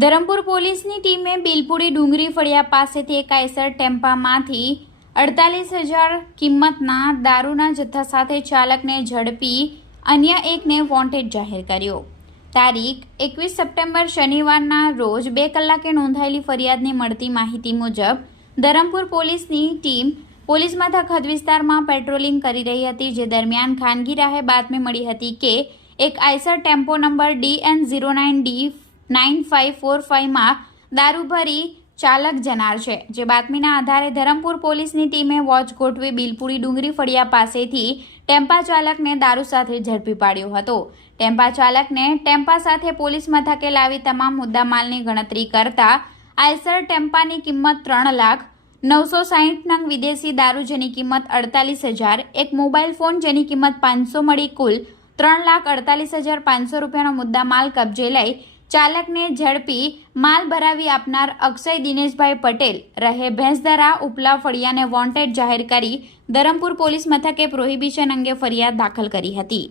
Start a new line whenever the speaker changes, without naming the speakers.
ધરમપુર પોલીસની ટીમે બિલપુરી ડુંગરી ફળિયા પાસેથી એક આઈસર ટેમ્પામાંથી અડતાલીસ હજાર કિંમતના દારૂના જથ્થા સાથે ચાલકને ઝડપી અન્ય એકને વોન્ટેડ જાહેર કર્યો. તારીખ એકવીસ સપ્ટેમ્બર શનિવારના રોજ બે કલાકે નોંધાયેલી ફરિયાદને મળતી માહિતી મુજબ ધરમપુર પોલીસની ટીમ પોલીસ મથક હદ વિસ્તારમાં પેટ્રોલિંગ કરી રહી હતી, જે દરમિયાન ખાનગી રાહે બાતમી મળી હતી કે એક Eicher tempo number D N zero nine D nine five four ફાઇવમાં દારૂ ભરી ચાલક જનાર છે. જે બાતમીના આધારે ધરમપુર પોલીસની ટીમે વોચ ગોઠવી બિલપુરી ડુંગરી ફળિયા પાસેથી ટેમ્પા ચાલકને દારૂ સાથે ઝડપી પાડ્યો હતો. ટેમ્પા ચાલકને ટેમ્પા સાથે પોલીસ મથકે લાવી તમામ મુદ્દામાલની ગણતરી કરતા આયસર ટેમ્પાની કિંમત ત્રણ લાખ, નવસો સાહીઠ વિદેશી દારૂ જેની કિંમત અડતાલીસ હજાર, એક મોબાઈલ ફોન જેની કિંમત પાંચસો મળી કુલ ત્રણ લાખ અડતાલીસ હજાર પાંચસો રૂપિયાનો મુદ્દા માલ કબજે લઈ ચાલકને ઝડપી માલ ભરાવી આપનાર અક્ષય દિનેશભાઈ પટેલ રહે ભેંસદરા ઉપલા ફળિયાને વોન્ટેડ જાહેર કરી ધરમપુર પોલીસ મથકે પ્રોહિબિશન અંગે ફરિયાદ દાખલ કરી હતી.